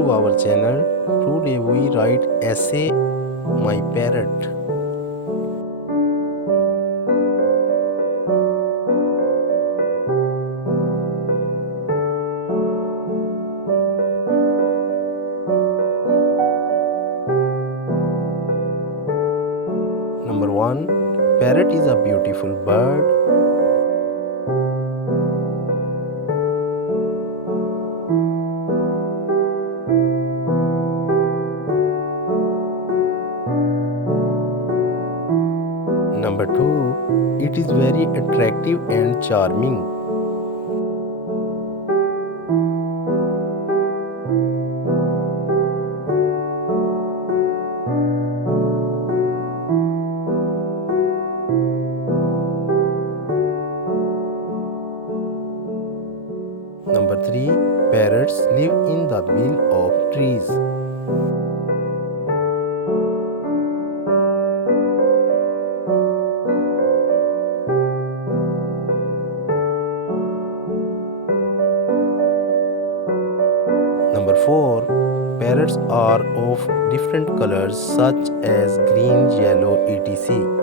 to our channel. Today we write essay My Parrot. Number 1. Parrot is a beautiful bird. Number 2. It is very attractive and charming. Number 3. Parrots live in the bill of trees. Number 4. Parrots are of different colors such as green, yellow, etc.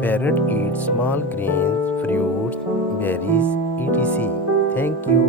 Parrot eats small grains, fruits, berries, etc. Thank you.